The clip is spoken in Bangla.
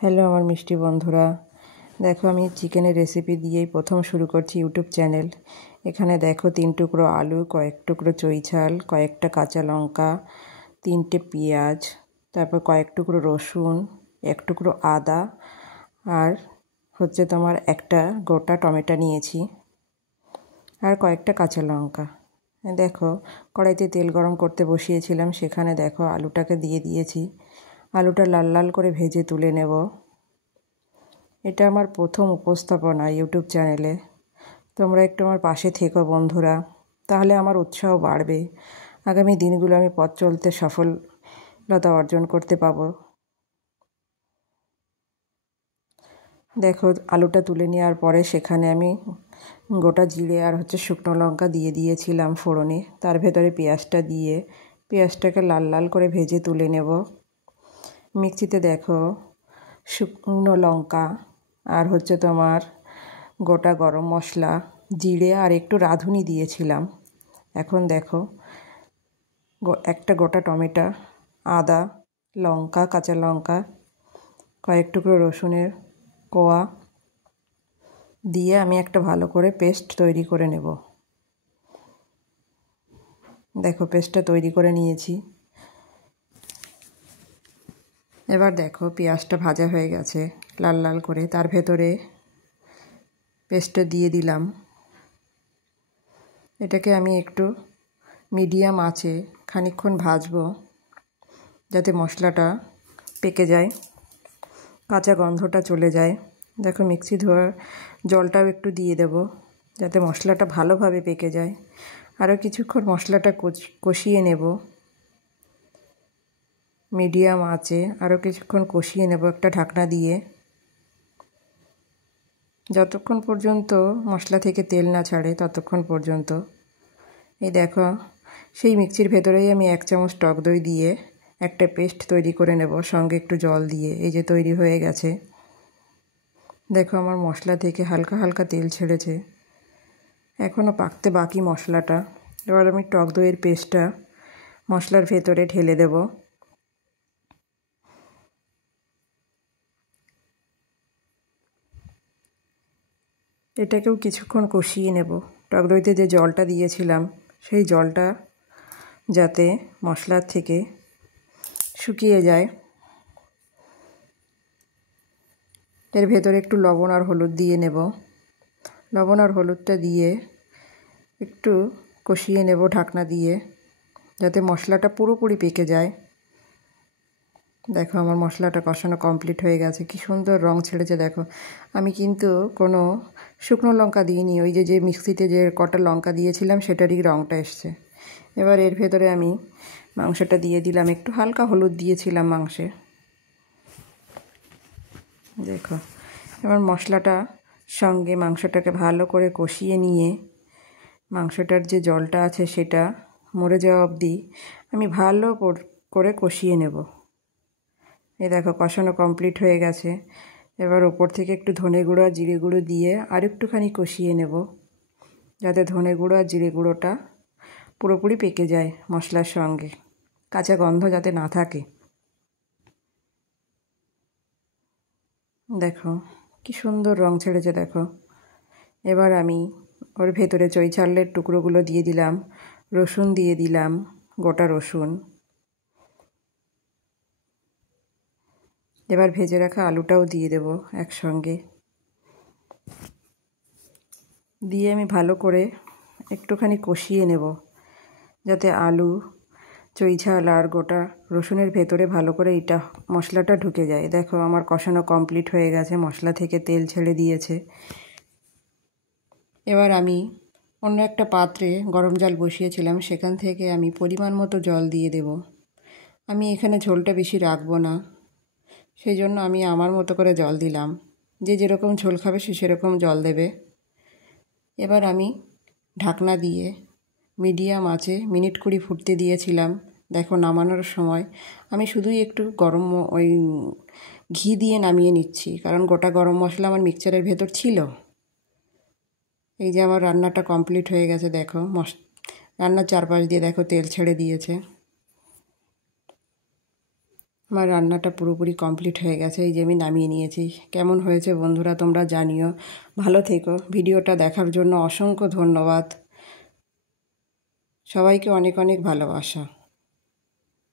হ্যালো আমার মিষ্টি বন্ধুরা, দেখো আমি চিকেনের রেসিপি দিয়েই প্রথম শুরু করছি ইউটিউব চ্যানেল। এখানে দেখো 3 টুকরো আলু, কয়েক টুকরো চৈঝাল, কয়েকটা কাঁচা লঙ্কা, 3টে পেঁয়াজ, তারপর কয়েক টুকরো রসুন, 1 টুকরো আদা, আর হচ্ছে তোমার একটা গোটা টমেটো নিয়েছি, আর কয়েকটা কাঁচা লঙ্কা। দেখো কড়াইতে তেল গরম করতে বসিয়েছিলাম, সেখানে দেখো আলুটাকে দিয়ে দিয়েছি। আলুটা লাল লাল করে ভেজে তুলে নেব। এটা আমার প্রথম উপস্থাপনা ইউটিউব চ্যানেলে। তোমরা একটু আমার পাশে থেকো বন্ধুরা, তাহলে আমার উৎসাহ বাড়বে। আগামী দিনগুলো আমি পথ চলতে সফলতা অর্জন করতে পাবো। দেখো আলুটা তুলে নেওয়ার পরে সেখানে আমি গোটা জিরে আর শুকনো লঙ্কা দিয়ে দিয়েছিলাম ফোড়নে। তার ভেতরে পেঁয়াজটা দিয়ে পেঁয়াজটাকে লাল লাল করে ভেজে তুলে নেব। মিক্সিতে দেখো শুকনো লঙ্কা আর তোমার গোটা গরম মশলা, জিরে আর একটু রাঁধুনি দিয়েছিলাম। এখন দেখো একটা গোটা টমেটো, আদা, লঙ্কা, কাঁচা লঙ্কা, কয়েক টুকরো রসুনের কোয়া দিয়ে আমি একটা ভালো করে পেস্ট তৈরি করে নেব। দেখো পেস্টটা তৈরি করে নিয়েছি। এবার দেখো পেঁয়াজটা ভাজা হয়ে গেছে লাল লাল করে, তার ভেতরে পেস্টটা দিয়ে দিলাম। এটাকে আমি একটু মিডিয়াম আঁচে খানিকক্ষণ ভাজবো, যাতে মশলাটা পেকে যায়, কাঁচা গন্ধটা চলে যায়। দেখো মিক্সি ধোয়ার জলটাও একটু দিয়ে দেব, যাতে মশলাটা ভালোভাবে পেকে যায়। আরও কিছুক্ষণ মশলাটা কষিয়ে নেব মিডিয়াম আঁচে, আরও কিছুক্ষণ কষিয়ে নেব একটা ঢাকনা দিয়ে, যতক্ষণ পর্যন্ত মশলা থেকে তেল না ছাড়ে ততক্ষণ পর্যন্ত। এই দেখো সেই মিক্সির ভেতরেই আমি 1 চামচ টক দই দিয়ে একটা পেস্ট তৈরি করে নেব, সঙ্গে একটু জল দিয়ে। এই যে তৈরি হয়ে গেছে। দেখো আমার মশলা থেকে হালকা হালকা তেল ছেড়েছে, এখনও পাকতে বাকি মশলাটা। এবার আমি টক দইয়ের পেস্টটা মশলার ভেতরে ঢেলে দেব। এটাকেও কিছুক্ষণ কষিয়ে নেব। টক দইতে যে জলটা দিয়েছিলাম সেই জলটা যাতে মশলার থেকে শুকিয়ে যায়। এর ভেতরে একটু লবণ আর হলুদ দিয়ে নেব। লবণ আর হলুদটা দিয়ে একটু কষিয়ে নেব ঢাকনা দিয়ে, যাতে মশলাটা পুরোপুরি পেকে যায়। দেখো আমার মশলাটা কষানো কমপ্লিট হয়ে গেছে, কি সুন্দর রং ছেড়েছে। দেখো আমি কিন্তু কোনো শুকনো লঙ্কা দিইনি, ওই যে মিক্সিতে যে কটা লঙ্কা দিয়েছিলাম সেটারই রঙটা এসছে। এবার এর ভেতরে আমি মাংসটা দিয়ে দিলাম, একটু হালকা হলুদ দিয়েছিলাম মাংসে। দেখো এবার মশলাটা সঙ্গে মাংসটাকে ভালো করে কষিয়ে নিয়ে মাংসটার যে জলটা আছে সেটা মরে যাওয়া অবধি আমি ভালো করে কষিয়ে নেব। এই দেখো কষানো কমপ্লিট হয়ে গেছে। এবার ওপর থেকে একটু ধনে গুঁড়ো আর জিরে গুঁড়ো দিয়ে আর একটুখানি কষিয়ে নেব, যাতে ধনে গুঁড়ো আর জিরে গুঁড়োটা পুরোপুরি পেকে যায় মশলার সঙ্গে, কাঁচা গন্ধ যাতে না থাকে। দেখো কি সুন্দর রং ছেড়েছে। দেখো এবার আমি ওর ভেতরে চৈঝালের টুকরোগুলো দিয়ে দিলাম, রসুন দিয়ে দিলাম, গোটা রসুন। এবার ভেজে রাখা আলুটাও দিয়ে দেব একসঙ্গে, দিয়ে আমি ভালো করে একটুখানি কষিয়ে নেব, যাতে আলু, চৈঝাল আর গোটা রসুনের ভেতরে ভালো করে এটা মশলাটা ঢুকে যায়। দেখো আমার কষানো কমপ্লিট হয়ে গেছে, মশলা থেকে তেল ছেড়ে দিয়েছে। এবার আমি অন্য একটা পাত্রে গরম জল বসিয়েছিলাম, সেখান থেকে আমি পরিমাণ মতো জল দিয়ে দেব। আমি এখানে ঝোলটা বেশি রাখবো না, সেই জন্য আমি আমার মতো করে জল দিলাম। যে যেরকম ঝোল খাবে সে সেরকম জল দেবে। এবার আমি ঢাকনা দিয়ে মিডিয়াম আঁচে মিনিট 20 ফুটতে দিয়েছিলাম। দেখো নামানোর সময় আমি শুধুই একটু ওই ঘি দিয়ে নামিয়ে নিচ্ছি, কারণ গোটা গরম মশলা আমার মিক্সচারের ভেতর ছিল। এই যে আমার রান্নাটা কমপ্লিট হয়ে গেছে। দেখো রান্নার চারপাশ দিয়ে দেখো তেল ছেড়ে দিয়েছে। আমার রান্নাটা পুরোপুরি কমপ্লিট হয়ে গেছে, এই যে আমি নামিয়ে নিয়েছি। কেমন হয়েছে বন্ধুরা তোমরা জানিও। ভালো থেকো। ভিডিওটা দেখার জন্য অসংখ্য ধন্যবাদ। সবাইকে অনেক অনেক ভালোবাসা।